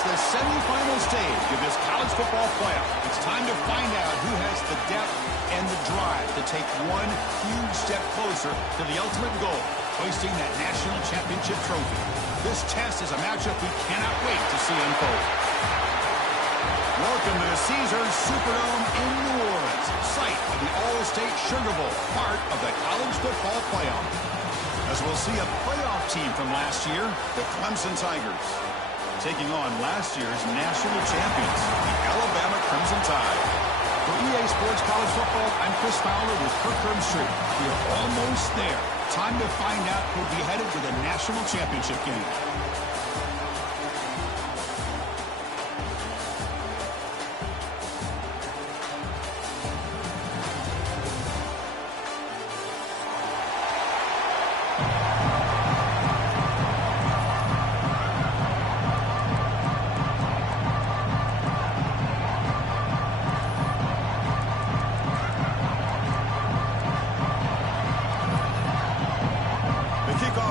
It's the semifinal stage of this college football playoff. It's time to find out who has the depth and the drive to take one huge step closer to the ultimate goal, hoisting that national championship trophy. This test is a matchup we cannot wait to see unfold. Welcome to the Caesars Superdome in New Orleans, site of the All-State Sugar Bowl, part of the college football playoff. As we'll see a playoff team from last year, the Clemson Tigers, taking on last year's national champions, the Alabama Crimson Tide. For EA Sports College Football, I'm Chris Fowler with Kirk Herbstreit. We are almost there. Time to find out who'll be headed to the national championship game.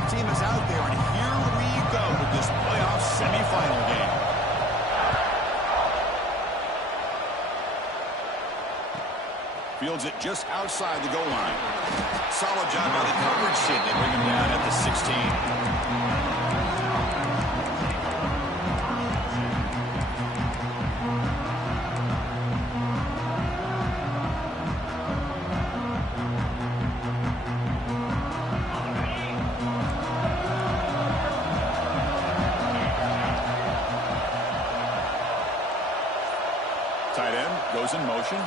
Team is out there, and here we go with this playoff semifinal game. Fields it just outside the goal line. Solid job by the coverage team. They bring him down at the 16. Tight end goes in motion.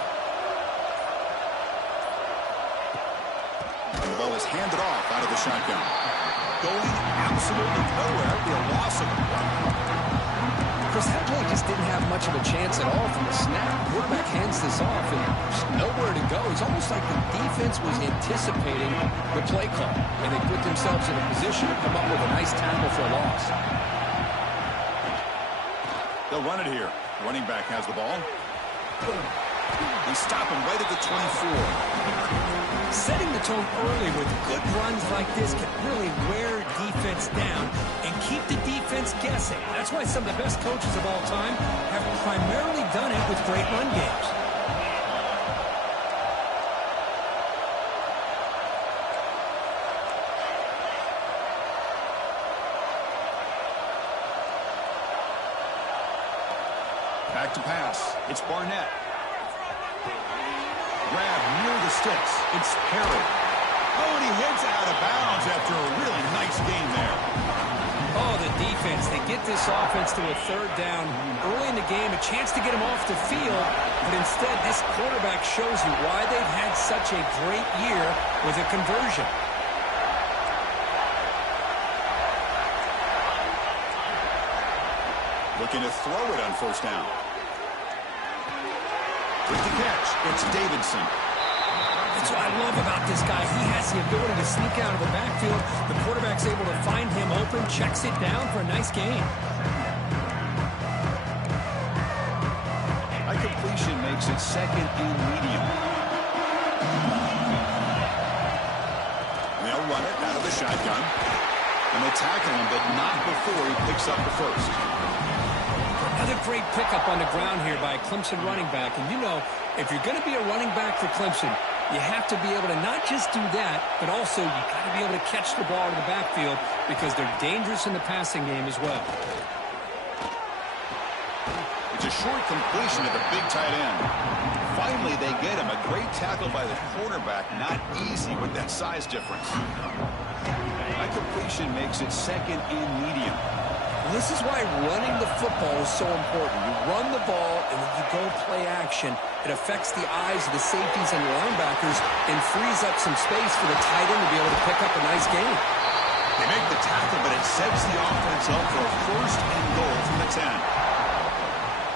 And the ball is handed off out of the shotgun. Going absolutely nowhere. The loss of the play. Chris, that play just didn't have much of a chance at all from the snap. The quarterback hands this off and there's nowhere to go. It's almost like the defense was anticipating the play call, and they put themselves in a position to come up with a nice tackle for a loss. They'll run it here. Running back has the ball. They stop him right at the 24. Setting the tone early with good runs like this can really wear defense down and keep the defense guessing. That's why some of the best coaches of all time have primarily done it with great run games. Back to pass. It's Barnett. Grab near the sticks. It's Perry. Oh, and he hits out of bounds after a really nice game there. Oh, the defense. They get this offense to a third down early in the game, a chance to get him off the field, but instead this quarterback shows you why they've had such a great year with a conversion. Looking to throw it on first down. With the catch, it's Davidson. That's what I love about this guy. He has the ability to sneak out of the backfield. The quarterback's able to find him open, checks it down for a nice gain. A completion makes it second and medium. They'll run it out of the shotgun. And they tackle him, but not before he picks up the first. Another great pickup on the ground here by a Clemson running back. And you know, if you're going to be a running back for Clemson, you have to be able to not just do that, but also you got to be able to catch the ball in the backfield because they're dangerous in the passing game as well. It's a short completion to the big tight end. Finally, they get him. A great tackle by the quarterback. Not easy with that size difference. That completion makes it second and medium. Well, this is why running the football is so important. You run the ball, and then you go play action. It affects the eyes of the safeties and the linebackers and frees up some space for the tight end to be able to pick up a nice gain. They make the tackle, but it sets the offense up for a first and goal from the 10.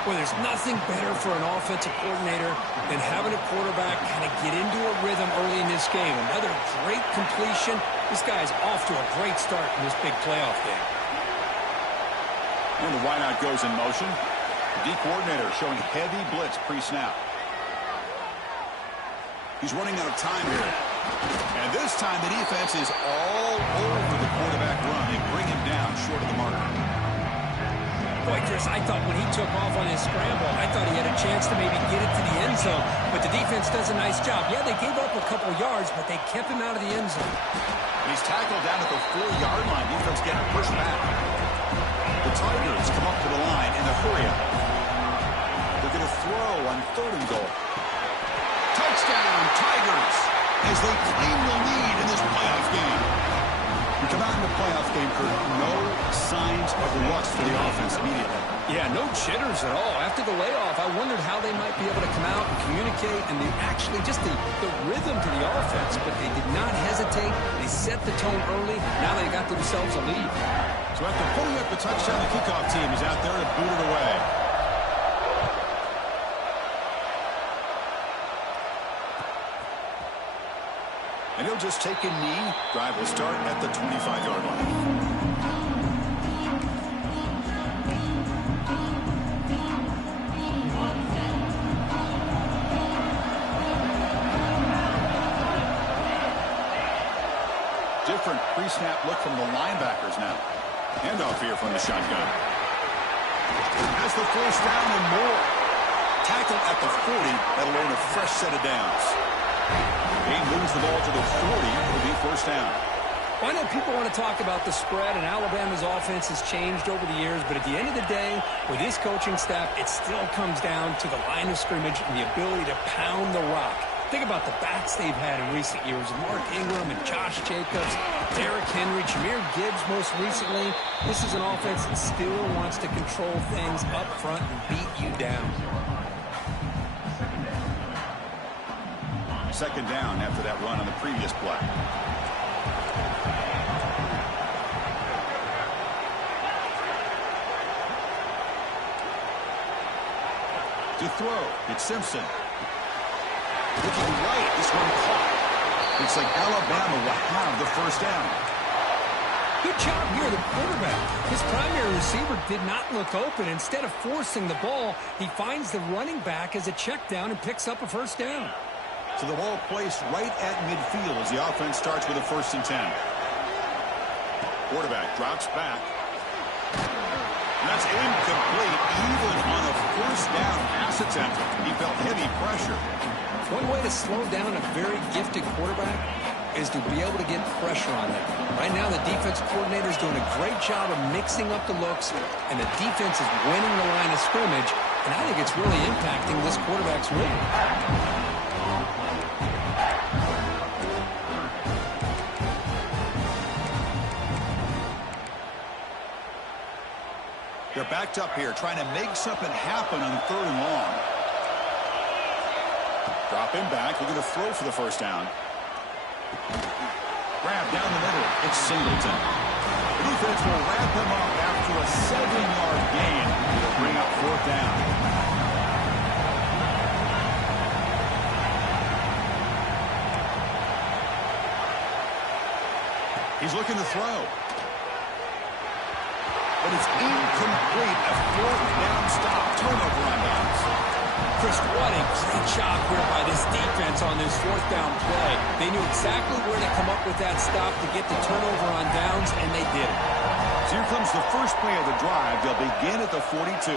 Well, there's nothing better for an offensive coordinator than having a quarterback kind of get into a rhythm early in this game. Another great completion. This guy's off to a great start in this big playoff game. And the wideout goes in motion. The D coordinator showing heavy blitz pre-snap. He's running out of time here. And this time the defense is all over the quarterback run. They bring him down short of the mark. Boy, Chris, I thought when he took off on his scramble, I thought he had a chance to maybe get it to the end zone. But the defense does a nice job. Yeah, they gave up a couple yards, but they kept him out of the end zone. He's tackled down at the 4-yard line. Defense getting pushed back. The Tigers come up to the line in the hurry-up. They're going to throw on 3rd and goal. Touchdown, Tigers, as they claim the lead in this playoff game. We come out in the playoff game, Kurt, no signs of rust for the offense immediately. Yeah, no jitters at all. After the layoff, I wondered how they might be able to come out and communicate and actually just the rhythm to the offense, but they did not hesitate. They set the tone early. Now they got themselves a lead. So after putting up the touchdown, the kickoff team is out there to boot it away. And he'll just take a knee. Drive will start at the 25-yard line. Different pre-snap look from the linebackers now. Handoff here from the shotgun. Has the first down and more. Tackled at the 40. That'll earn a fresh set of downs. He moves the ball to the 40. It'll be first down. Well, I know people want to talk about the spread, and Alabama's offense has changed over the years, but at the end of the day, with this coaching staff, it still comes down to the line of scrimmage and the ability to pound the rock. Think about the backs they've had in recent years. Mark Ingram and Josh Jacobs, Derrick Henry, Jahmyr Gibbs most recently. This is an offense that still wants to control things up front and beat you down. Second down after that run on the previous play. To throw, it's Simpson. Looking right, this one caught. Looks like Alabama will have the first down. Good job here, the quarterback. His primary receiver did not look open. Instead of forcing the ball, he finds the running back as a check down and picks up a first down. So the ball placed right at midfield as the offense starts with a 1st and 10. Quarterback drops back. And that's incomplete. Even on a first down pass attempt, he felt heavy pressure. One way to slow down a very gifted quarterback is to be able to get pressure on them. Right now, the defensive coordinator is doing a great job of mixing up the looks, and the defense is winning the line of scrimmage, and I think it's really impacting this quarterback's rhythm. They're backed up here, trying to make something happen on 3rd and long. Drop him back. We're going to throw for the first down. Grab down the middle. It's Singleton. The defense will wrap him up after a 7-yard gain to bring up 4th down. He's looking to throw. But it's incomplete. A 4th down stop. Turnover on downs. Chris, what a great job here by this defense on this 4th down play. They knew exactly where to come up with that stop to get the turnover on downs, and they did it. So here comes the first play of the drive. They'll begin at the 42.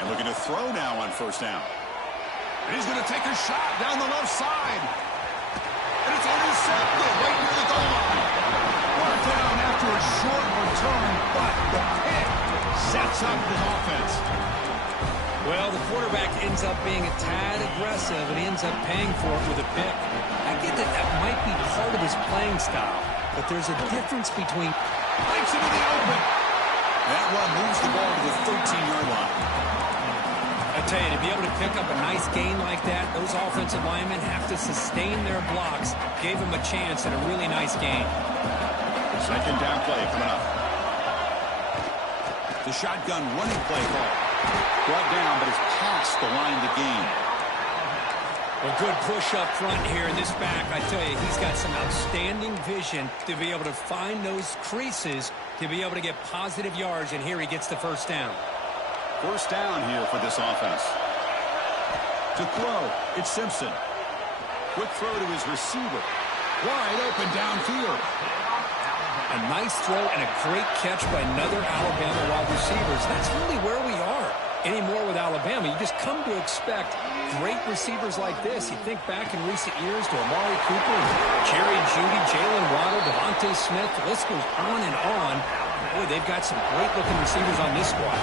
And looking to throw now on 1st down. And he's going to take a shot down the left side. And it's intercepted right near the goal line. Brought down after a short return, but the pick sets up his offense. Well, the quarterback ends up being a tad aggressive, and he ends up paying for it with a pick. I get that that might be part of his playing style, but there's a difference between... Breaks into the open. That run moves the ball to the 13-yard line. I tell you, to be able to pick up a nice gain like that, those offensive linemen have to sustain their blocks. Gave him a chance at a really nice gain. Second down play coming up. The shotgun running play call. Brought down, but it's past the line to gain. A good push up front here in this back. I tell you, he's got some outstanding vision to be able to find those creases to be able to get positive yards, and here he gets the first down. First down here for this offense. To throw, it's Simpson. Quick throw to his receiver. Wide open downfield. A nice throw and a great catch by another Alabama wide receiver. That's really where we are anymore with Alabama. You just come to expect great receivers like this. You think back in recent years to Amari Cooper, Jerry Jeudy, Jalen Waddle, Devontae Smith. The list goes on and on. Boy, they've got some great-looking receivers on this squad.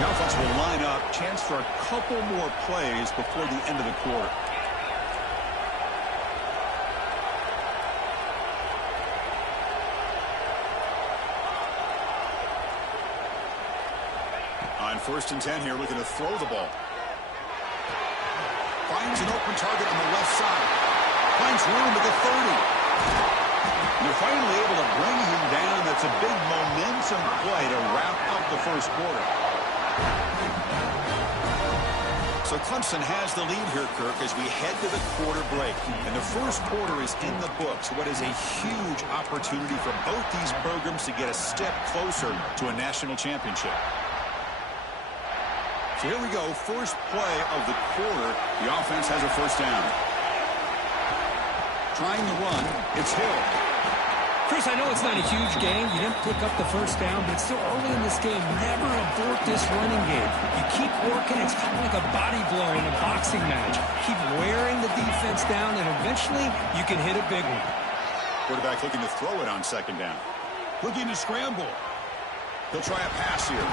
The offense will line up. Chance for a couple more plays before the end of the quarter. On 1st and 10 here, looking to throw the ball. Finds an open target on the left side. Finds room at the 30. They're finally able to bring him down. That's a big momentum play to wrap up the first quarter. So Clemson has the lead here, Kirk, as we head to the quarter break. And the first quarter is in the books. What is a huge opportunity for both these programs to get a step closer to a national championship. So here we go, first play of the quarter. The offense has a first down. Trying to run, it's Hill. Chris, I know it's not a huge game. You didn't pick up the first down, but it's still early in this game. Never abort this running game. You keep working. It's kind of like a body blow in a boxing match. Keep wearing the defense down, and eventually you can hit a big one. Quarterback looking to throw it on second down. Looking to scramble. He'll try a pass here.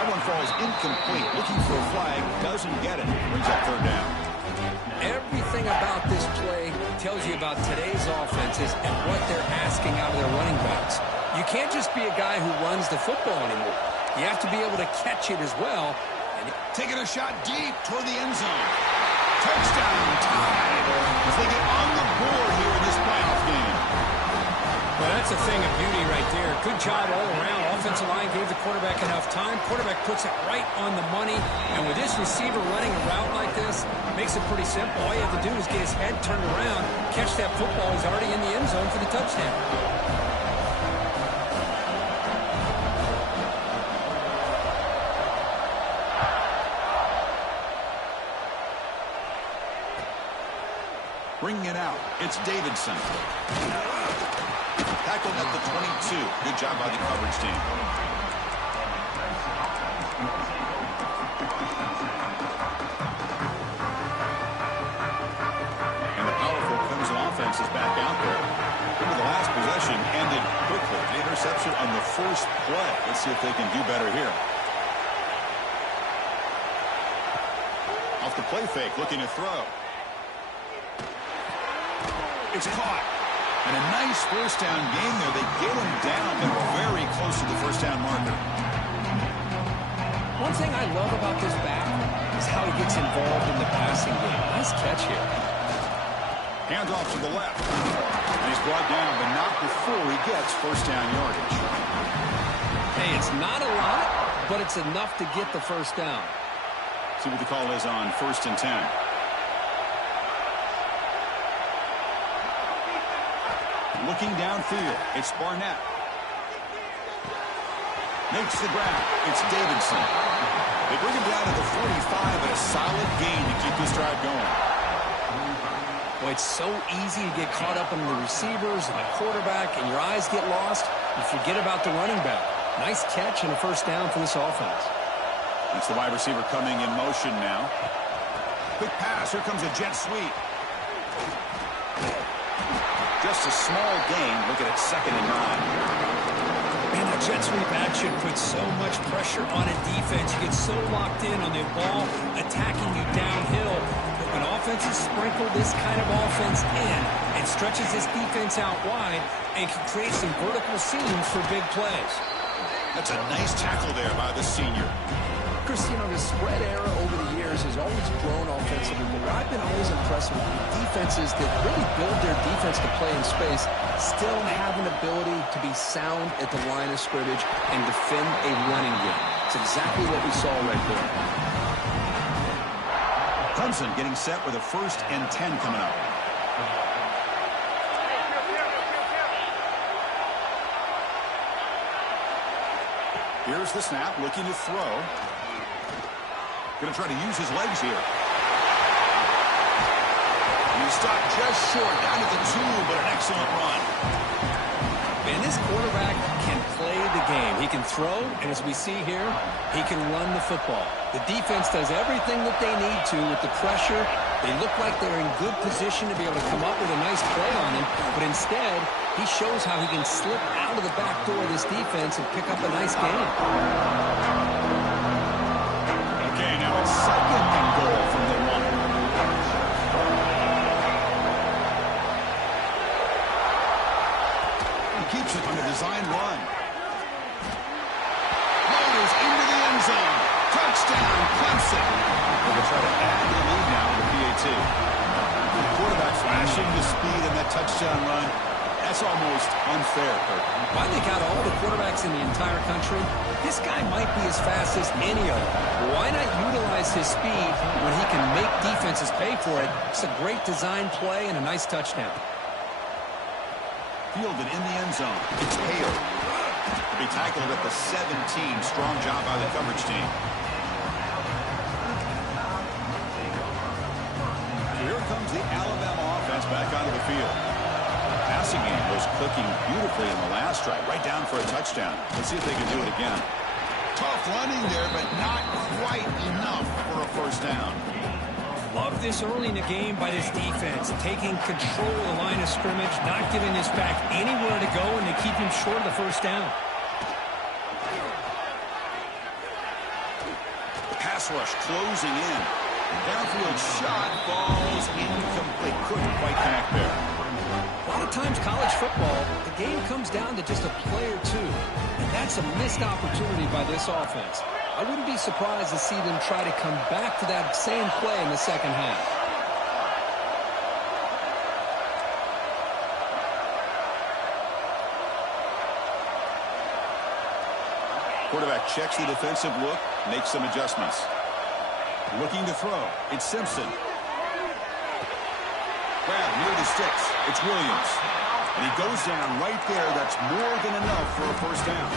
That one falls incomplete. Looking for a flag. Doesn't get it. Brings up third down. Everything about this play tells you about today's offenses and what they're asking out of their running backs. You can't just be a guy who runs the football anymore. You have to be able to catch it as well. And taking a shot deep toward the end zone. Touchdown, tied. As they get on the board here in this playoff game. Well, that's a thing of beauty right there. Good job all around. Offensive line gave the quarterback enough time. Quarterback puts it right on the money. And with this receiver running a route like this, makes it pretty simple. All you have to do is get his head turned around, catch that football. He's already in the end zone for the touchdown. Bringing it out, it's Davidson. Tackled at the 22. Good job by the coverage team. And the powerful Clemson offense is back out there. Remember, the last possession ended quickly. The interception on the first play. Let's see if they can do better here. Off the play fake, looking to throw. It's caught. And a nice first down game there. They get him down, but very close to the first down marker. one thing I love about this back is how he gets involved in the passing game. Nice catch here. Handoff to the left. And he's brought down, but not before he gets first down yardage. Hey, it's not a lot, but it's enough to get the first down. See what the call is on 1st and 10. Looking downfield, it's Barnett. Makes the grab. It's Davidson. They bring him down to the 45 and a solid gain to keep this drive going. Boy, it's so easy to get caught up in the receivers and the quarterback, and your eyes get lost. You forget about the running back. Nice catch and a first down for this offense. That's the wide receiver coming in motion now. Quick pass. Here comes a jet sweep. Just a small gain. Looking at 2nd and 9. Man, that jet sweep action puts so much pressure on a defense. You get so locked in on the ball attacking you downhill. But when offenses sprinkle this kind of offense in and stretches this defense out wide and can create some vertical seams for big plays. That's a nice tackle there by the senior. Chris, you know, the spread era over the years has always grown offensively, but what I've been always impressed with defenses that really build their defense to play in space still have an ability to be sound at the line of scrimmage and defend a running game. It's exactly what we saw right there. Clemson getting set with a 1st and 10 coming up. Here's the snap, looking to throw. Going to try to use his legs here. And he stopped just short, down to the 2, but an excellent run. And this quarterback can play the game. He can throw, and as we see here, he can run the football. The defense does everything that they need to with the pressure. They look like they're in good position to be able to come up with a nice play on him, but instead, he shows how he can slip out of the back door of this defense and pick up a nice game. Okay, now it's 2nd and goal from the 1. Keeps it on a design run. Floaters into the end zone. Touchdown, Clemson. They'll try to add to the lead now with the PAT. The quarterback flashing the speed in that touchdown run. That's almost unfair, Kirk. I think out of all the quarterbacks in the entire country, this guy might be as fast as any of them. Why not utilize his speed when he can make defenses pay for it? It's a great design play and a nice touchdown. Fielded in the end zone. It's Hale. To be tackled at the 17. Strong job by the coverage team. Here comes the Alabama offense back onto the field. Passing game was clicking beautifully in the last drive. Right down for a touchdown. Let's see if they can do it again. Tough running there, but not quite enough for a first down. Love this early in the game by this defense, taking control of the line of scrimmage, not giving this back anywhere to go, and they keep him short of the first down. Pass rush closing in. Downfield shot falls incomplete. Couldn't quite connect there. A lot of times college football, the game comes down to just a play or two, and that's a missed opportunity by this offense. I wouldn't be surprised to see them try to come back to that same play in the second half. Quarterback checks the defensive look, makes some adjustments. Looking to throw. It's Simpson. Grab near the sticks. It's Williams. And he goes down right there. That's more than enough for a first down.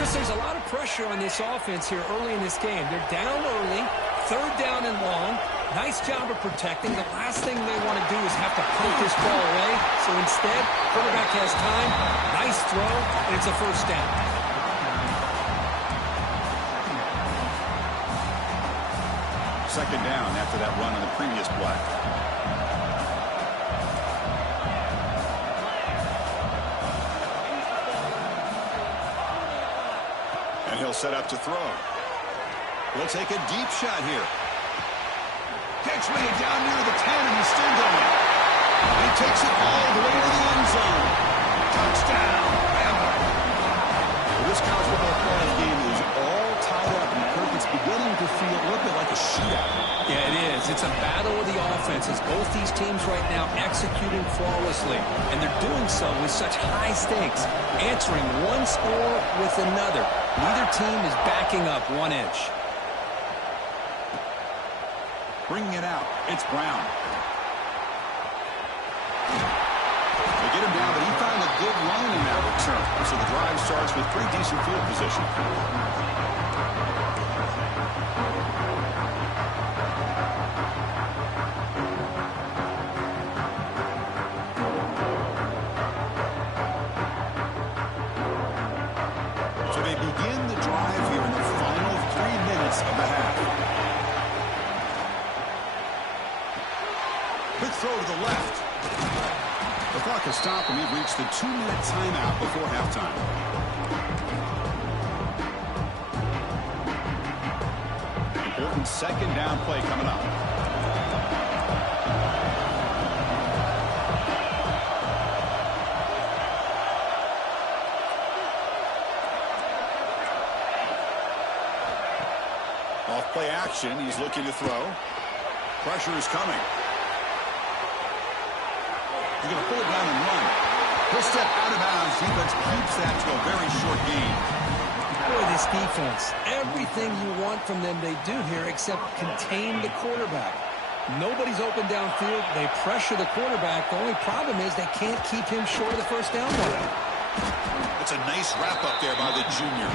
Chris, there's a lot of pressure on this offense here early in this game. They're down early, 3rd down and long. Nice job of protecting. The last thing they want to do is have to punt this ball away. So instead, quarterback has time. Nice throw, and it's a first down. Second down after that run on the previous play. And he'll set up to throw. He'll take a deep shot here. Catch made down near the 10, and he's still going. He takes it all the way to the end zone. Touchdown, Bama. This college football playoff game is all tied up, and Kirk, it's beginning to feel a little bit like a shootout. Yeah, it is. It's a battle of the offenses. Both these teams right now executing flawlessly, and they're doing so with such high stakes, answering one score with another. Neither team is backing up 1 inch. Bringing it out, it's Brown. They get him down, but he found a good line in that return. So the drive starts with pretty decent field position. So they begin the drive here in the final 3 minutes of the half. Quick throw to the left. The clock has stopped, and we've reached the 2-minute timeout before halftime. Important second down play coming up. Off play action, he's looking to throw. Pressure is coming. He's going to pull it down and run. He'll step out of bounds. Defense keeps that to a very short gain. Boy, this defense, everything you want from them they do here except contain the quarterback. Nobody's open downfield. They pressure the quarterback. The only problem is they can't keep him short of the first down line. It's a nice wrap-up there by the junior.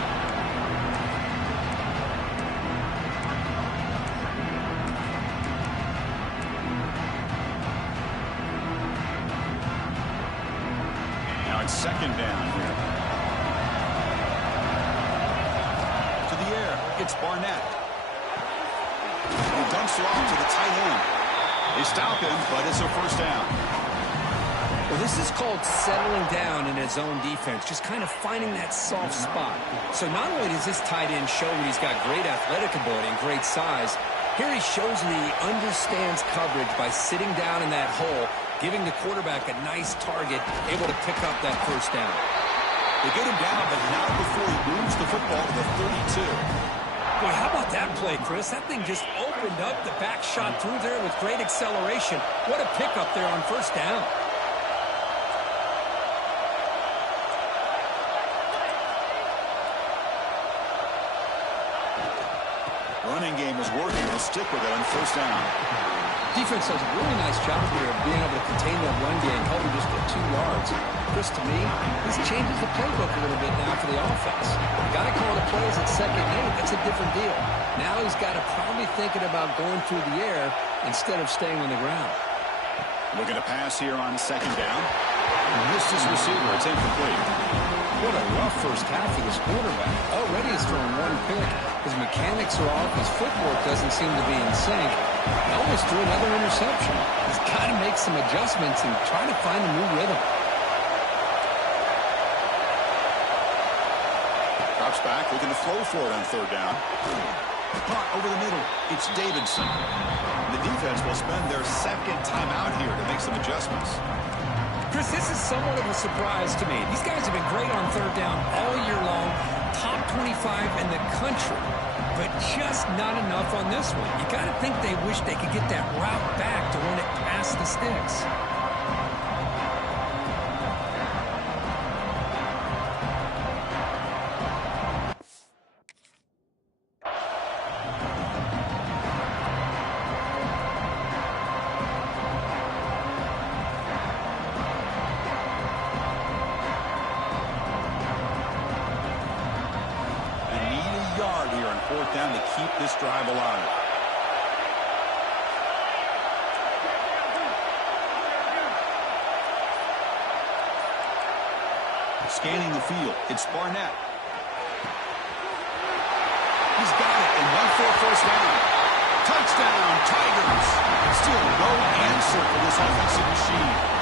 second down here. To the air, it's Barnett. He dumps it off to the tight end. They stop him, but it's a first down. Well, this is called settling down in his own defense, just kind of finding that soft spot. So not only does this tight end show that he's got great athletic ability and great size, here he shows that he understands coverage by sitting down in that hole, giving the quarterback a nice target, able to pick up that first down. They get him down, but not before he moves the football to the 32. Boy, how about that play, Chris? That thing just opened up, the back shot through there with great acceleration. What a pickup there on first down. Running game is working. They'll stick with it on first down. Defense does a really nice job here of being able to contain that run game, help him just get 2 yards. Chris, to me, this changes the playbook a little bit now for the offense. The guy calling the plays at second and 8, that's a different deal. Now he's got to probably thinking about going through the air instead of staying on the ground. Looking to pass here on second down. Missed his receiver. It's incomplete. What a rough first half for this quarterback. Already he's thrown 1 pick. His mechanics are off. His footwork doesn't seem to be in sync. He almost threw another interception. He's got to make some adjustments and try to find a new rhythm. Drops back, looking to throw for it on third down. Caught over the middle. It's Davidson. The defense will spend their second time out here to make some adjustments. Chris, this is somewhat of a surprise to me. These guys have been great on third down all year long, top 25 in the country, but just not enough on this one. You got to think they wish they could get that route back to run it past the sticks. Fourth down to keep this drive alive. Scanning the field, it's Barnett. He's got it and run for a first down. Touchdown, Tigers. Still no answer for this offensive machine.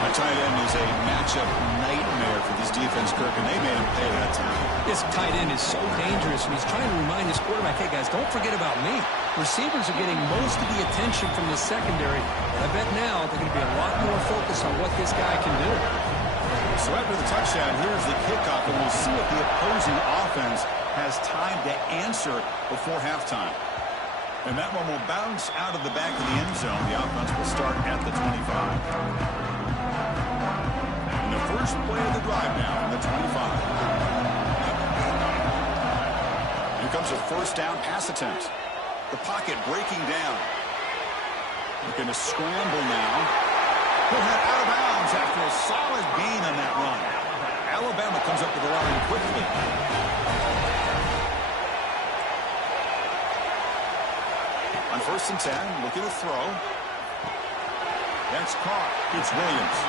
A tight end is a matchup nightmare for this defense, Kirk, and they made him pay that time. This tight end is so dangerous, and he's trying to remind his quarterback, hey, guys, don't forget about me. Receivers are getting most of the attention from the secondary, but I bet now they're going to be a lot more focused on what this guy can do. So after the touchdown, here's the kickoff, and we'll see if the opposing offense has time to answer before halftime. And that one will bounce out of the back of the end zone. The offense will start at the 25. First play of the drive now from the 25. Here comes a first down pass attempt. The pocket breaking down. Looking to scramble now. He'll head out of bounds after a solid gain on that run. Alabama comes up to the line quickly. On first and 10, looking to throw. That's caught. It's Williams.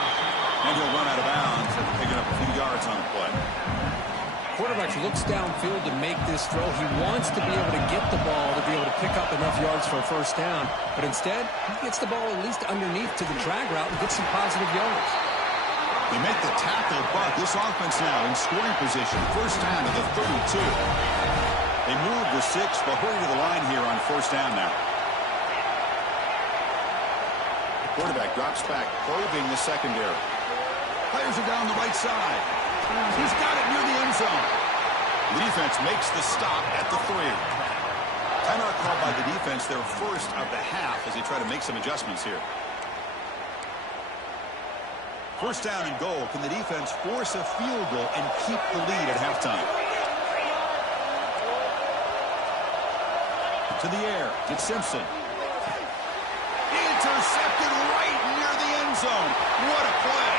And he'll run out of bounds after picking up a few yards on the play. Quarterback looks downfield to make this throw. He wants to be able to get the ball to be able to pick up enough yards for a first down. But instead, he gets the ball at least underneath to the drag route and gets some positive yards. They make the tackle, but this offense now in scoring position. First down to the 32. They move the 6, but hurry to the line here on first down now. Quarterback drops back, probing the secondary. Players are down the right side. He's got it near the end zone. The defense makes the stop at the 3. Timeout called by the defense, their first of the half, as they try to make some adjustments here. First down and goal. Can the defense force a field goal and keep the lead at halftime? To the air. It's Simpson. Intercepted right near the end zone. What a play.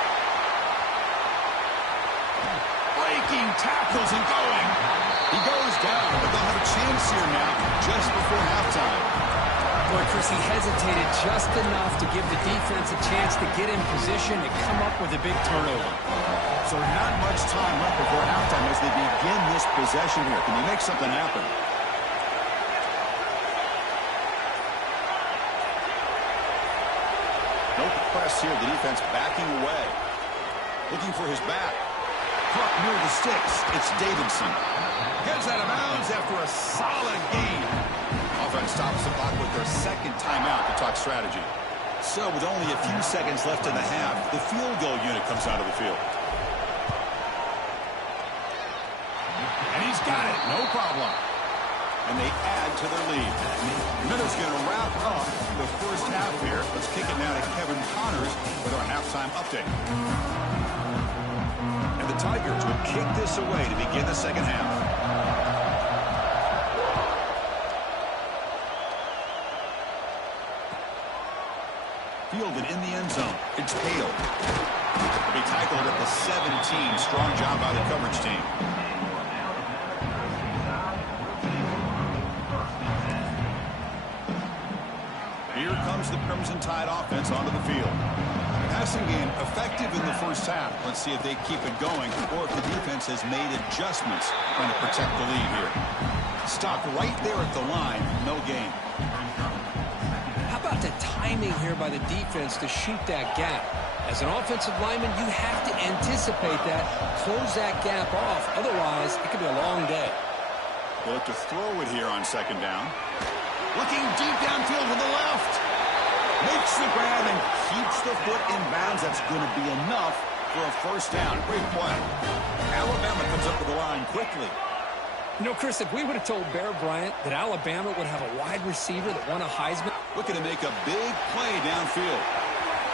Breaking tackles and going. He goes down, but they'll have a chance here now just before halftime. Boy, Chris, course, he hesitated just enough to give the defense a chance to get in position and come up with a big turnover. So not much time left before halftime as they begin this possession here. Can they make something happen? No press here. The defense backing away. Looking for his back. Caught near the sticks. It's Davidson. Heads out of bounds after a solid gain. Offense stops the clock with their second timeout to talk strategy. So with only a few seconds left in the half, the field goal unit comes out of the field. And he's got it. No problem. And they add to their lead. Minutes going to wrap up the first half here. Let's kick it now to Kevin Connors with our halftime update. And the Tigers will kick this away to begin the second half. Fielded in the end zone. It's Hale. He'll be tackled at the 17. Strong job by the coverage team. Here comes the Crimson Tide offense onto the field. Passing game effective in the first half. Let's see if they keep it going or if the defense has made adjustments trying to protect the lead here. Stopped right there at the line. No gain. How about the timing here by the defense to shoot that gap? As an offensive lineman, you have to anticipate that, close that gap off. Otherwise, it could be a long day. They'll look to throw it here on second down. Looking deep downfield to the left. Makes the grab and keeps the foot in bounds. That's going to be enough for a first down. Great play. Alabama comes up to the line quickly. You know, Chris, if we would have told Bear Bryant that Alabama would have a wide receiver that won a Heisman. Looking to make a big play downfield.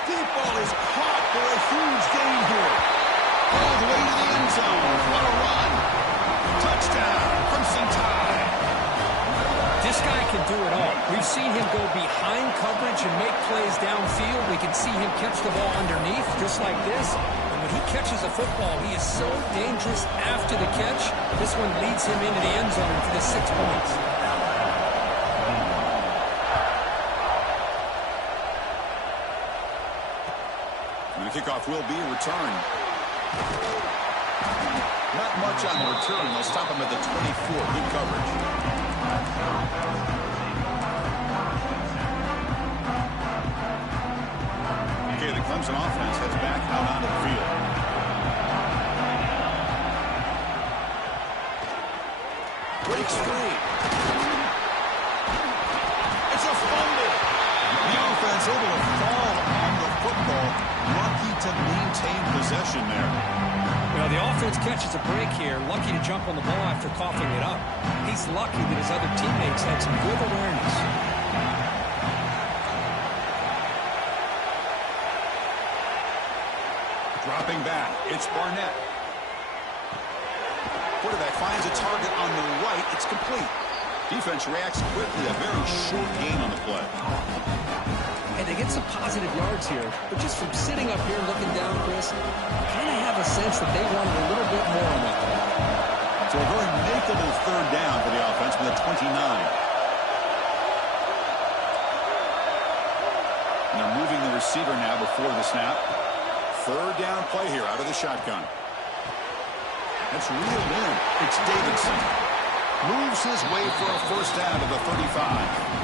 Deep ball is caught for a huge gain here. All the way to the end zone. What a run. Touchdown, Crimson Tide. This guy can do it all. We've seen him go behind coverage and make plays downfield. We can see him catch the ball underneath just like this. And when he catches a football, he is so dangerous after the catch. This one leads him into the end zone for the 6 points. And the kickoff will be returned. Not much on the return. They'll stop him at the 24. Good coverage. Okay, the Clemson offense heads back out onto the field. Breaks free. It's a fumble. The offense able to fall on the football. Lucky to maintain possession there. Well, the offense catches a break here. Lucky to jump on the ball after coughing it up. He's lucky that his other teammates had some good awareness. Dropping back, it's Barnett. Quarterback finds a target on the right. It's complete. Defense reacts quickly. A very short gain on the play. And they get some positive yards here. But just from sitting up here looking down, Chris, I kind of have a sense that they wanted a little bit more on that play. So a very makeable third down for the offense with a 29. And they're moving the receiver now before the snap. Third down play here out of the shotgun. That's reeled in. It's Davidson. Moves his way for a first down to the 35.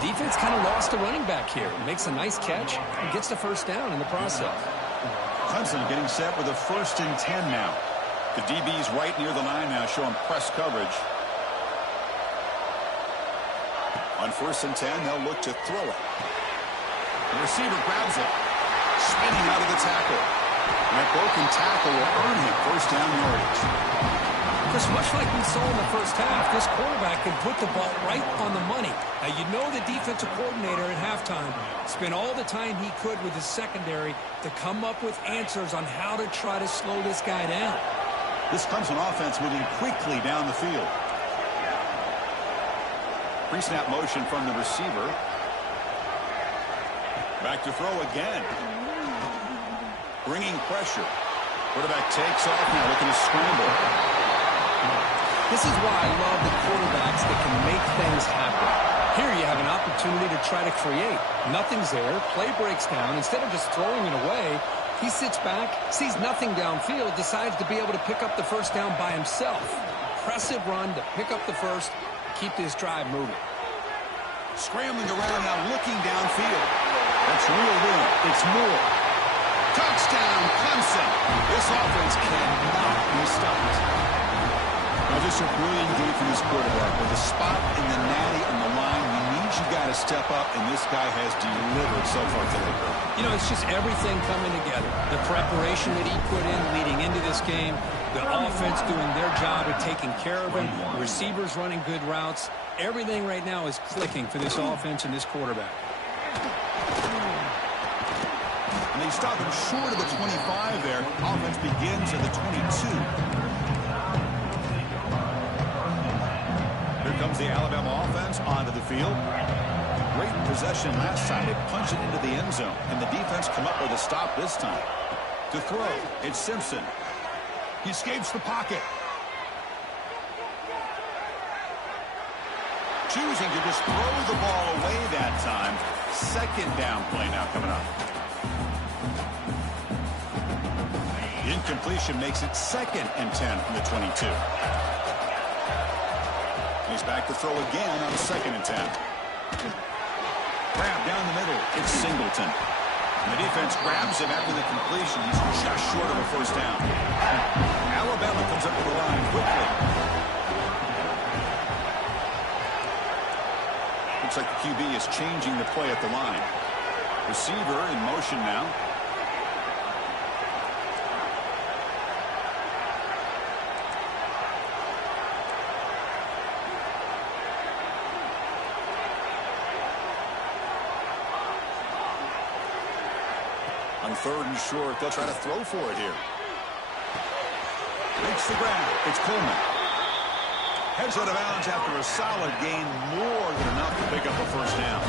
Defense kind of lost a running back here. Makes a nice catch and gets the first down in the process. Clemson getting set with a 1st and 10 now. The DB's right near the line now showing press coverage. On 1st and 10, they'll look to throw it. The receiver grabs it. Spinning out of the tackle. And that broken tackle will earn him first down yardage. Chris, much like we saw in the first half, this quarterback can put the ball right on the money. Now, you know the defensive coordinator at halftime spent all the time he could with his secondary to come up with answers on how to try to slow this guy down. This Clemson offense moving quickly down the field. Pre-snap motion from the receiver. Back to throw again. Bringing pressure. Quarterback takes off now, looking to scramble. This is why I love the quarterbacks that can make things happen. Here you have an opportunity opportunity to try to create. Nothing's there. Play breaks down. Instead of just throwing it away, he sits back, sees nothing downfield, decides to be able to pick up the first down by himself. Impressive run to pick up the first, keep this drive moving. Scrambling around now, looking downfield. That's reeled in. It's Moore. Touchdown, Clemson. This offense cannot be stopped. Now, just a brilliant game for this quarterback. With a spot in the natty on the line, he needs you got to step up, and this guy has delivered so far today. You know, it's just everything coming together. The preparation that he put in leading into this game, the offense doing their job of taking care of him, receivers running good routes. Everything right now is clicking for this offense and this quarterback. And they stop him short of the 25 there. Offense begins at the 22. Here comes the Alabama offense onto the field. Great possession last time. They punch it into the end zone. And the defense come up with a stop this time. To throw, it's Simpson. He escapes the pocket. Choosing to just throw the ball away that time. Second down play now coming up. Incompletion makes it 2nd and 10 from the 22. He's back to throw again on 2nd and 10. Grab down the middle. It's Singleton. And the defense grabs him after the completion. He's just short of a first down. Alabama comes up to the line quickly. Looks like the QB is changing the play at the line. Receiver in motion now. On 3rd and short, they'll try to throw for it here. Makes the grab. It's Coleman. Heads out of bounds after a solid gain, more than enough to pick up a first down.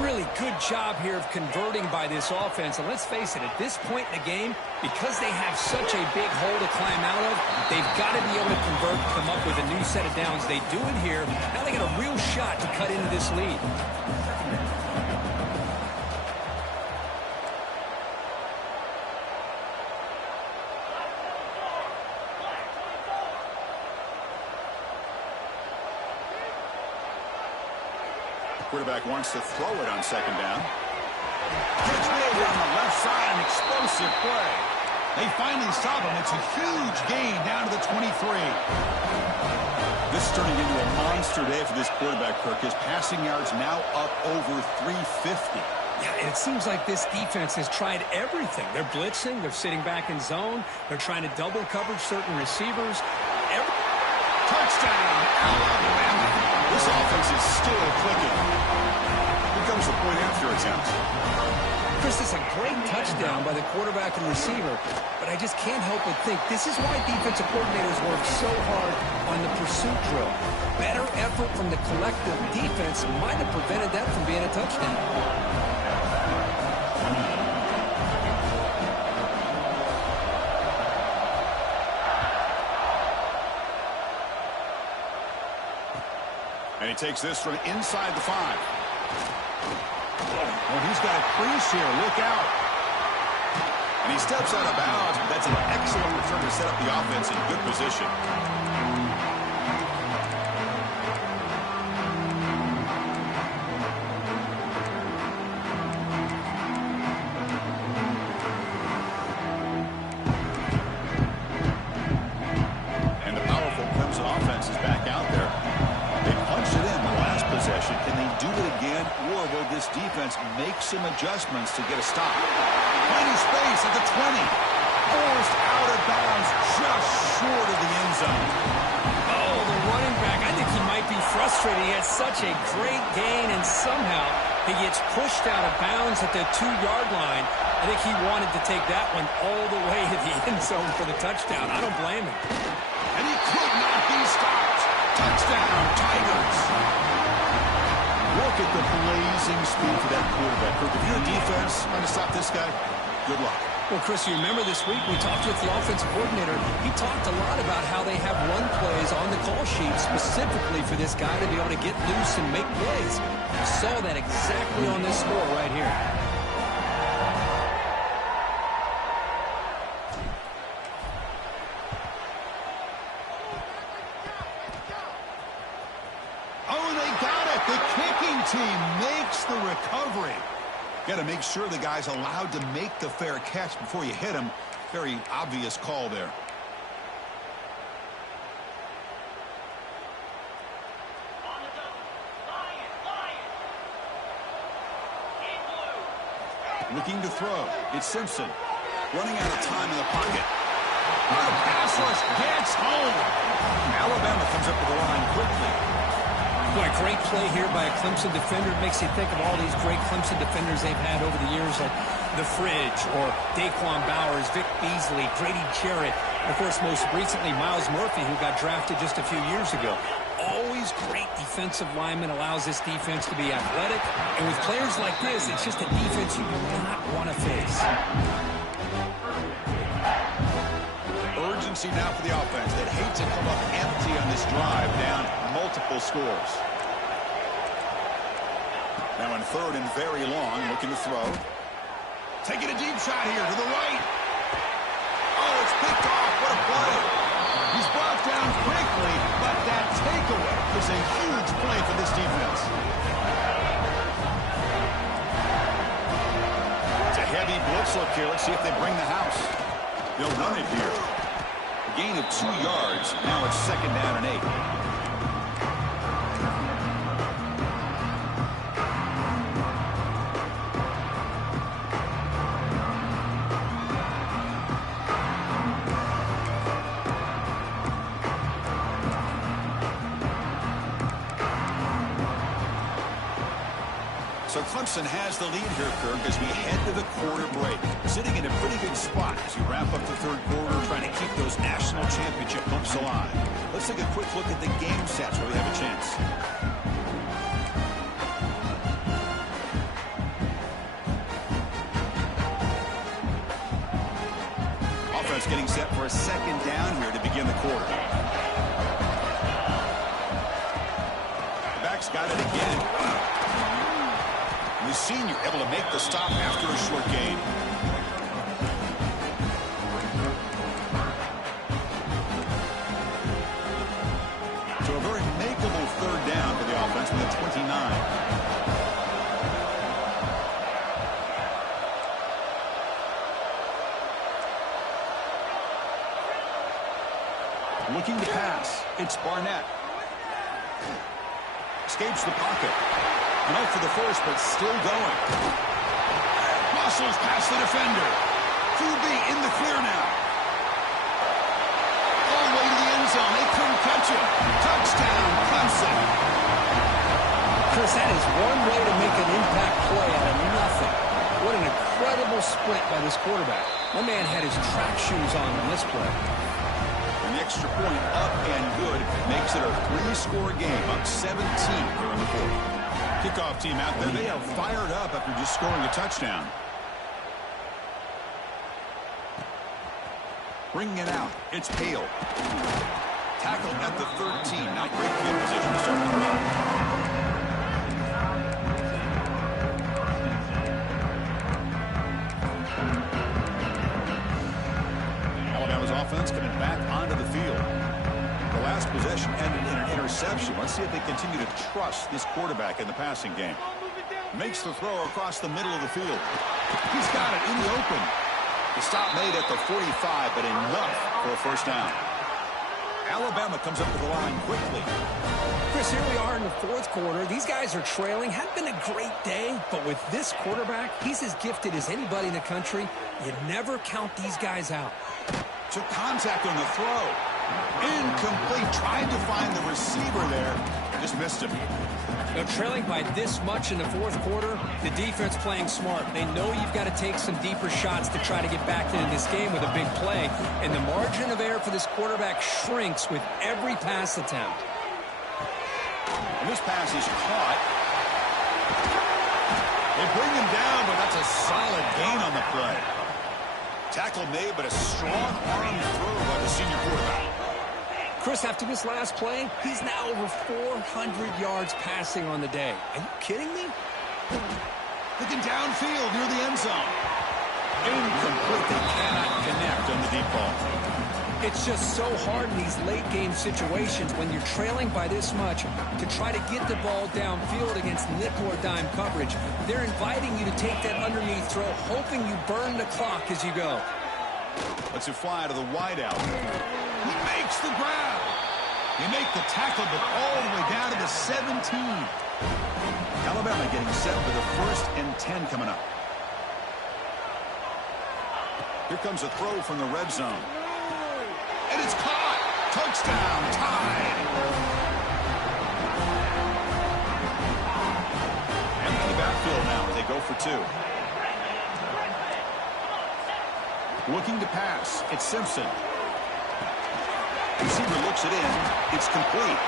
Really good job here of converting by this offense. And let's face it, at this point in the game, because they have such a big hole to climb out of, they've got to be able to convert, come up with a new set of downs. They do it here. Now they got a real shot to cut into this lead. Quarterback wants to throw it on 2nd down. Gets way down the left side, an explosive play. They finally stop him. It's a huge gain down to the 23. This is turning into a monster day for this quarterback, Kirk. His passing yards now up over 350. Yeah, and it seems like this defense has tried everything. They're blitzing. They're sitting back in zone. They're trying to double coverage certain receivers. Touchdown, Alabama. This offense is still clicking. Here comes the point after attempt. Chris, it's a great touchdown by the quarterback and receiver, but I just can't help but think this is why defensive coordinators work so hard on the pursuit drill. Better effort from the collective defense might have prevented that from being a touchdown. And he takes this from inside the 5. Well, he's got a crease here. Look out. And he steps out of bounds, but that's an excellent return to set up the offense in good position. And the powerful Clemson offense is back out there. They punched it in the last possession. Can they do it again, or will this defense make some adjustments to get a stop? Finding space at the 20. Forced out of bounds just short of the end zone. Oh, the running back, I think he might be frustrated. He had such a great gain, and somehow he gets pushed out of bounds at the 2-yard line. I think he wanted to take that one all the way to the end zone for the touchdown. I don't blame him. And he could not be stopped. Touchdown, Tigers. Look at the blazing speed for that quarterback. If you're a defense trying to stop this guy, good luck. Well, Chris, you remember this week we talked with the offensive coordinator. He talked a lot about how they have run plays on the call sheet specifically for this guy to be able to get loose and make plays. You saw that exactly on this score right here. Oh, they got it. The kicking team makes the recovery. Got to make sure the guy's allowed to make the fair catch before you hit him. Very obvious call there. Looking to throw. It's Simpson. Running out of time in the pocket. Oh, the pass rush gets home. Alabama comes up to the line quickly. Boy, great play here by a Clemson defender. It makes you think of all these great Clemson defenders they've had over the years, like The Fridge or Daquan Bowers, Vic Beasley, Grady Jarrett, and, of course, most recently, Myles Murphy, who got drafted just a few years ago. Always great defensive lineman, allows this defense to be athletic. And with players like this, it's just a defense you do not want to face. Urgency now for the offense. They'd hate to come up empty on this drive, down multiple scores. Now in third and very long, looking to throw. Taking a deep shot here to the right. Oh, it's picked off. What a play. He's brought down quickly, but that takeaway is a huge play for this defense. It's a heavy blitz look here. Let's see if they bring the house. They'll run it here. A gain of 2 yards. Now it's 2nd down and 8. So Clemson has the lead here, Kirk, as we head to the quarter break. Sitting in a pretty good spot as you wrap up the third quarter, trying to keep those national championship hopes alive. Let's take a quick look at the game stats where we have a chance. Offense getting set for a 2nd down here to begin the quarter. The back's got it again. The senior able to make the stop after a short gain. So a very makeable 3rd down for the offense with a 29. Looking to pass. It's Barnett. Escapes the pocket. Out for the first, but still going. Muscles past the defender. QB in the clear now. All the way to the end zone. They couldn't catch him. Touchdown, Clemson. Chris, that is one way to make an impact play out of nothing. What an incredible sprint by this quarterback. My man had his track shoes on this play. An extra point up and good makes it a 3-score game. Up 17 here in the fourth. Kickoff team out there. They are fired up after just scoring a touchdown. Bringing it out. It's Hale. Tackled at the 13. Now great field position to start the drive. Alabama's offense coming back onto the field. The last possession ended in an interception. Let's see if they continue to trust this quarterback in the passing game. Makes the throw across the middle of the field. He's got it in the open. The stop made at the 45, but enough for a 1st down. Alabama comes up to the line quickly. Chris, here we are in the 4th quarter. These guys are trailing. Hadn't been a great day, but with this quarterback, he's as gifted as anybody in the country. You never count these guys out. Took contact on the throw. Incomplete. Tried to find the receiver there. Just missed him. Now, trailing by this much in the 4th quarter, the defense playing smart. They know you've got to take some deeper shots to try to get back into this game with a big play. And the margin of error for this quarterback shrinks with every pass attempt. And this pass is caught. They bring him down, but that's a solid gain on the play. Tackle made, but a strong arm throw by the senior quarterback. Chris, after this last play, he's now over 400 yards passing on the day. Are you kidding me? Looking downfield near the end zone. Incomplete. They cannot connect on the deep ball. It's just so hard in these late-game situations when you're trailing by this much to try to get the ball downfield against nickel or dime coverage. They're inviting you to take that underneath throw, hoping you burn the clock as you go. Lets it fly to the wideout. He makes the grab. He make the tackle, but all the way down to the 17. Alabama getting set for the 1st and 10 coming up. Here comes a throw from the red zone. And it's caught. Touchdown, tied. Empty backfield now as they go for 2. Looking to pass. It's Simpson. Receiver looks it in. It's complete.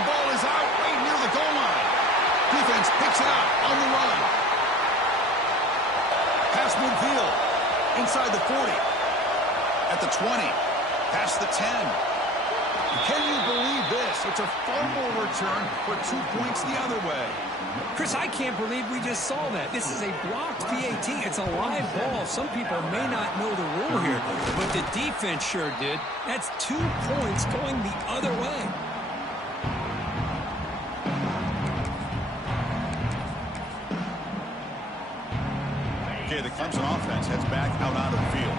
The ball is out right near the goal line. Defense picks it up on the run. Pass midfield. Inside the 40. At the 20. Past the 10. Can you believe this? It's a fumble return for 2 points the other way. Chris, I can't believe we just saw that. This is a blocked PAT. It's a live ball. Some people may not know the rule here, but the defense sure did. That's 2 points going the other way. Okay, the Clemson offense heads back out onto the field.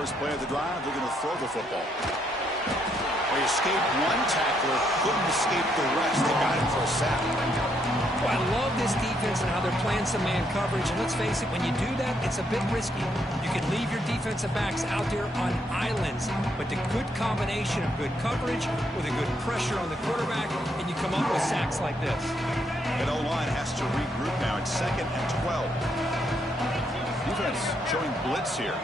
First play of the drive, they're going to throw the football. They escaped one tackler, couldn't escape the rest. They got him for a sack. Oh, I love this defense and how they're playing some man coverage. And let's face it, when you do that, it's a bit risky. You can leave your defensive backs out there on islands, but the good combination of good coverage with a good pressure on the quarterback, and you come up with sacks like this. And O-line has to regroup now. It's 2nd and 12. Defense showing blitz here.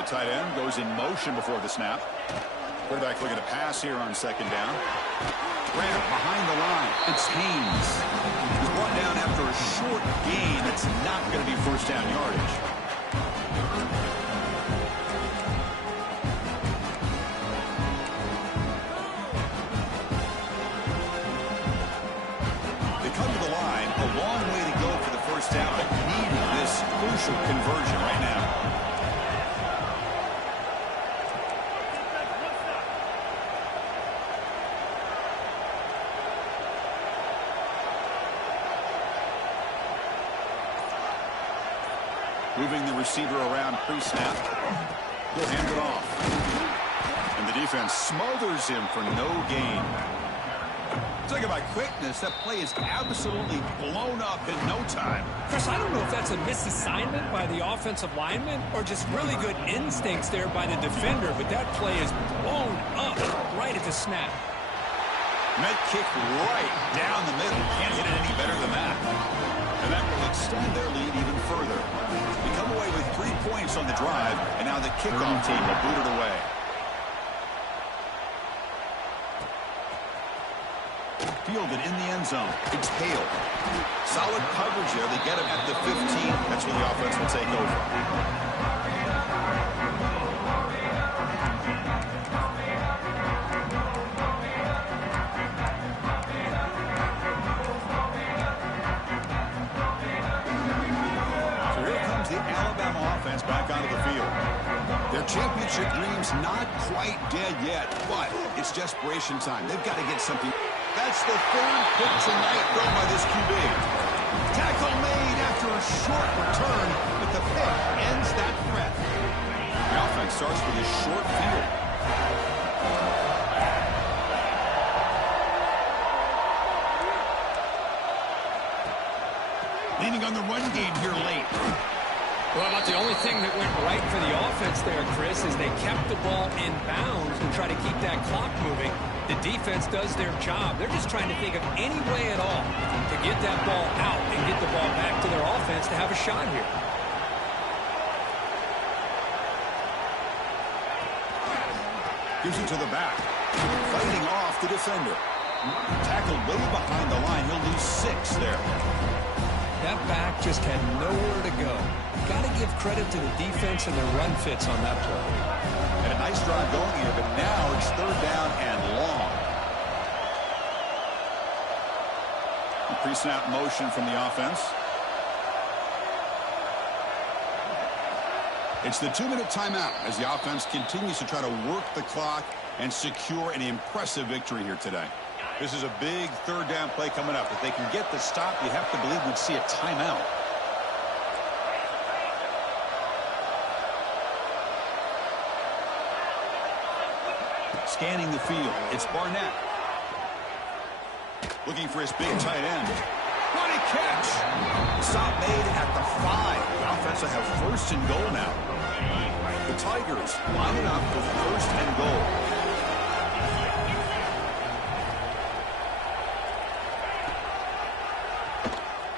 The tight end goes in motion before the snap. Quarterback looking to pass here on 2nd down. Grant behind the line. It's Haynes. He's brought down after a short gain. That's not going to be 1st down yardage. They come to the line. A long way to go for the 1st down, but needing this crucial conversion right now. Moving the receiver around pre-snap. He'll hand it off. And the defense smothers him for no gain. Talking about quickness, that play is absolutely blown up in no time. Chris, I don't know if that's a misassignment by the offensive lineman or just really good instincts there by the defender, but that play is blown up right at the snap. Met kick right down the middle. Can't hit it any better than that. And that will extend their lead even further. They come away with 3 points on the drive, and now the kickoff team will boot it away. Fielded in the end zone. It's Hale. Solid coverage there. They get him at the 15. That's where the offense will take over. Offense back onto the field. Their championship dreams not quite dead yet, but it's desperation time. They've got to get something. That's the 3rd pick tonight thrown by this QB. Tackle made after a short return, but the pick ends that threat. The offense starts with a short field. Leaning on the run game here late. Well, about the only thing that went right for the offense there, Chris, is they kept the ball in bounds and try to keep that clock moving. The defense does their job. They're just trying to think of any way at all to get that ball out and get the ball back to their offense to have a shot here. Gives it to the back. Fighting off the defender. Tackled way behind the line. He'll lose 6 there. That back just had nowhere to go. Got to give credit to the defense and their run fits on that play. And a nice drive going here, but now it's 3rd down and long. Pre-snap motion from the offense. It's the 2-minute timeout as the offense continues to try to work the clock and secure an impressive victory here today. This is a big 3rd down play coming up. If they can get the stop, you have to believe we'd see a timeout. Scanning the field, it's Barnett. Looking for his big tight end. What a catch! Stop made at the 5. The offense will have 1st and goal now. The Tigers line it up with 1st and goal.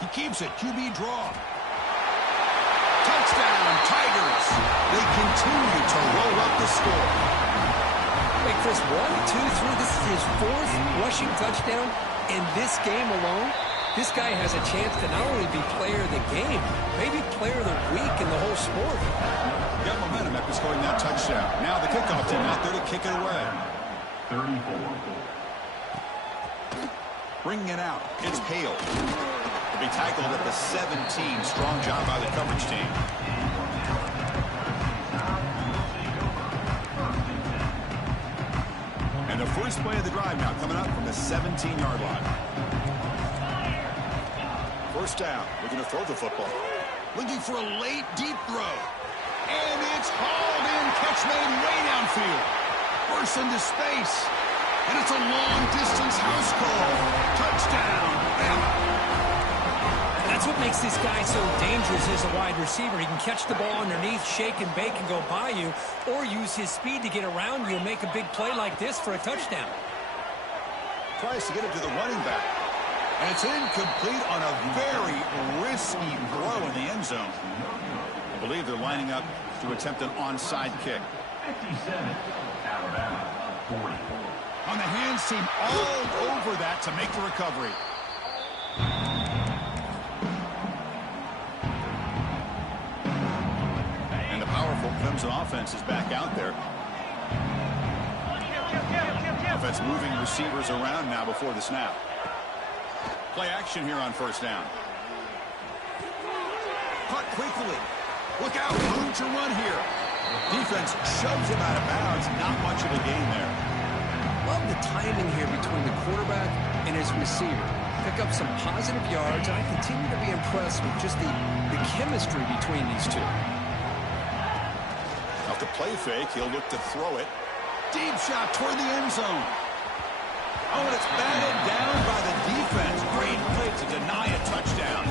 He keeps it. QB draw. Touchdown, Tigers. They continue to roll up the score. Hey, Chris, 1, 2, 3. This is his 4th rushing touchdown in this game alone. This guy has a chance to not only be player of the game, maybe player of the week in the whole sport. Got momentum after scoring that touchdown. Now the kickoff team out there to kick it away. 34. Bringing it out. It's Hale. To be tackled at the 17. Strong job by the coverage team. And the first play of the drive now coming up from the 17-yard line. 1st down. Looking to throw the football. Looking for a late, deep throw. And it's hauled in. Catch made way downfield. Bursts into space. And it's a long-distance house call. Touchdown, Bama. That's what makes this guy so dangerous as a wide receiver. He can catch the ball underneath, shake and bake and go by you, or use his speed to get around you and make a big play like this for a touchdown. Tries to get it to the running back. And it's incomplete on a very risky throw in the end zone. I believe they're lining up to attempt an onside kick. 57, Alabama, 40. On the hands team all over that to make the recovery. And the powerful Clemson offense is back out there. Offense moving receivers around now before the snap. Play action here on 1st down. Caught quickly. Look out, room to run here. Defense shoves him out of bounds. Not much of a gain there. Love the timing here between the quarterback and his receiver. Pick up some positive yards, and I continue to be impressed with just the chemistry between these two. Off the play fake, he'll look to throw it. Deep shot toward the end zone. Oh, and it's batted down by the defense. Great play to deny a touchdown.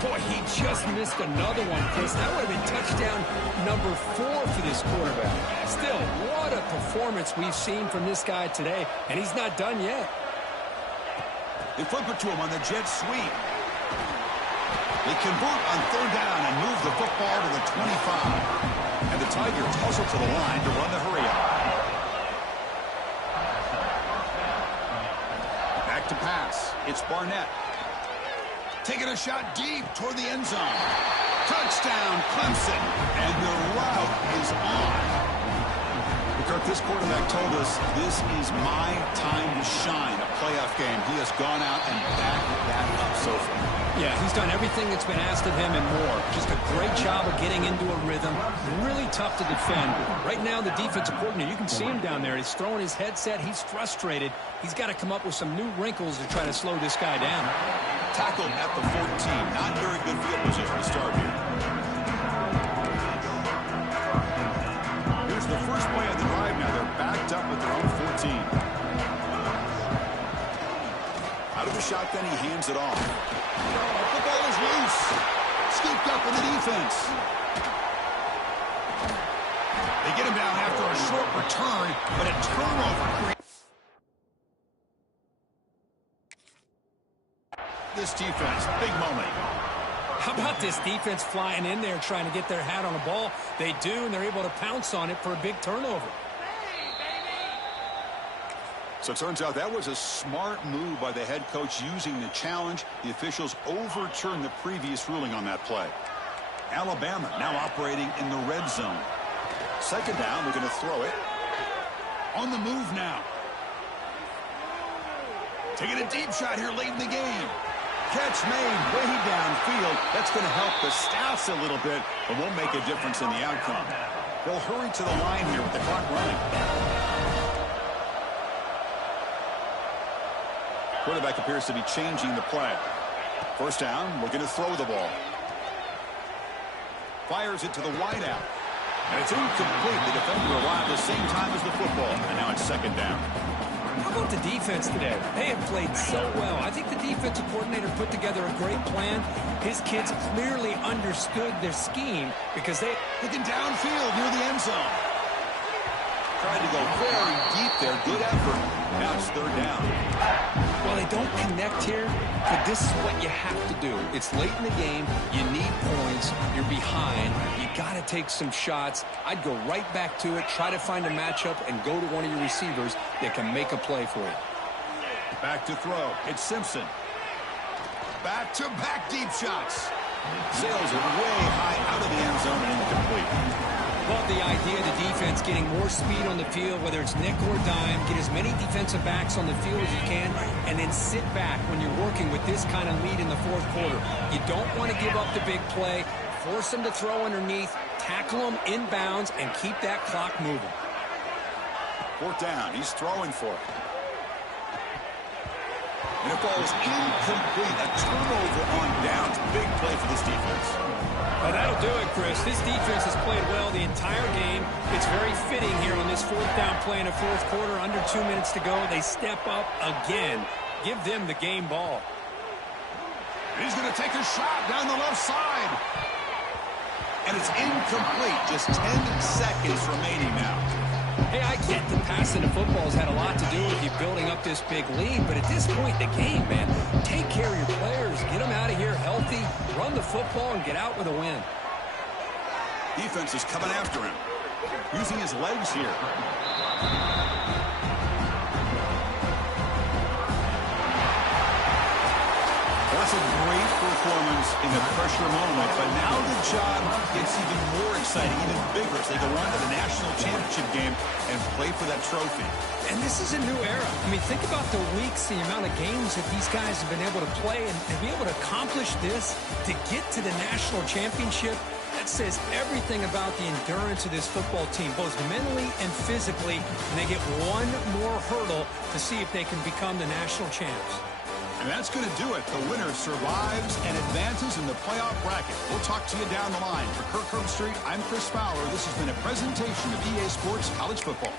Boy, he just missed another one, Chris. That would have been touchdown number 4 for this quarterback. Still, what a performance we've seen from this guy today, and he's not done yet. They flip it to him on the jet sweep. They convert on 3rd down and move the football to the 25. And the Tigers hustle to the line to run the hurry up. Back to pass. It's Barnett. Taking a shot deep toward the end zone. Touchdown, Clemson. And the route is on. Kirk, this quarterback told us this is my time to shine, a playoff game. He has gone out and backed that up so far. Yeah, he's done everything that's been asked of him and more. Just a great job of getting into a rhythm. Really tough to defend. Right now, the defensive coordinator, you can see him down there. He's throwing his headset. He's frustrated. He's got to come up with some new wrinkles to try to slow this guy down. Tackled at the 14. Not very good field position to start here. Here's the first play of the drive now. They're backed up with their own 14. Out of the shotgun, he hands it off. The ball is loose. Scooped up in the defense. They get him down after a short return, but a turnover. This defense, big moment. How about this defense flying in there trying to get their hat on the ball? They do, and they're able to pounce on it for a big turnover. So it turns out that was a smart move by the head coach using the challenge. The officials overturned the previous ruling on that play. Alabama now operating in the red zone. Second down, they're going to throw it. On the move now. Taking a deep shot here late in the game. Catch made way downfield. That's going to help the Stats a little bit, but won't make a difference in the outcome. They'll hurry to the line here with the clock running. Quarterback appears to be changing the play. First down, we're going to throw the ball. Fires it to the wideout. And it's incomplete. The defender arrived at the same time as the football. And now it's second down. How about the defense today? They have played so well. I think the defensive coordinator put together a great plan. His kids clearly understood their scheme because they... Looking downfield near the end zone. Tried to go very deep there. Good effort. Now it's third down. Well, they don't connect here, but this is what you have to do. It's late in the game. You need points. You're behind. You got to take some shots. I'd go right back to it, try to find a matchup, and go to one of your receivers that can make a play for you. Back to throw. It's Simpson. Back-to-back deep shots. Sails it way high out of the end zone and incomplete. Love the idea of the defense getting more speed on the field, whether it's nickel or dime. Get as many defensive backs on the field as you can, and then sit back when you're working with this kind of lead in the fourth quarter. You don't want to give up the big play. Force them to throw underneath, tackle them inbounds, and keep that clock moving. Fourth down. He's throwing for it. And it falls incomplete. A turnover on downs. Big play for this defense. Well, that'll do it, Chris. This defense has played well the entire game. It's very fitting here on this fourth down play in the fourth quarter. Under 2 minutes to go. They step up again. Give them the game ball. He's going to take a shot down the left side. And it's incomplete. Just 10 seconds remaining now. Hey, I get that passing the football has had a lot to do with you building up this big lead, but at this point in the game, man, take care of your players, get them out of here healthy, run the football, and get out with a win. Defense is coming after him, using his legs here. That's a great performance in the pressure moment, but now the job gets even more exciting, even bigger as they go on to the national championship game and play for that trophy. And this is a new era. I mean, think about the weeks, the amount of games that these guys have been able to play, and to be able to accomplish this, to get to the national championship, that says everything about the endurance of this football team, both mentally and physically, and they get one more hurdle to see if they can become the national champs. And that's going to do it. The winner survives and advances in the playoff bracket. We'll talk to you down the line. For Kirk Herbstreit, I'm Chris Fowler. This has been a presentation of EA Sports College Football.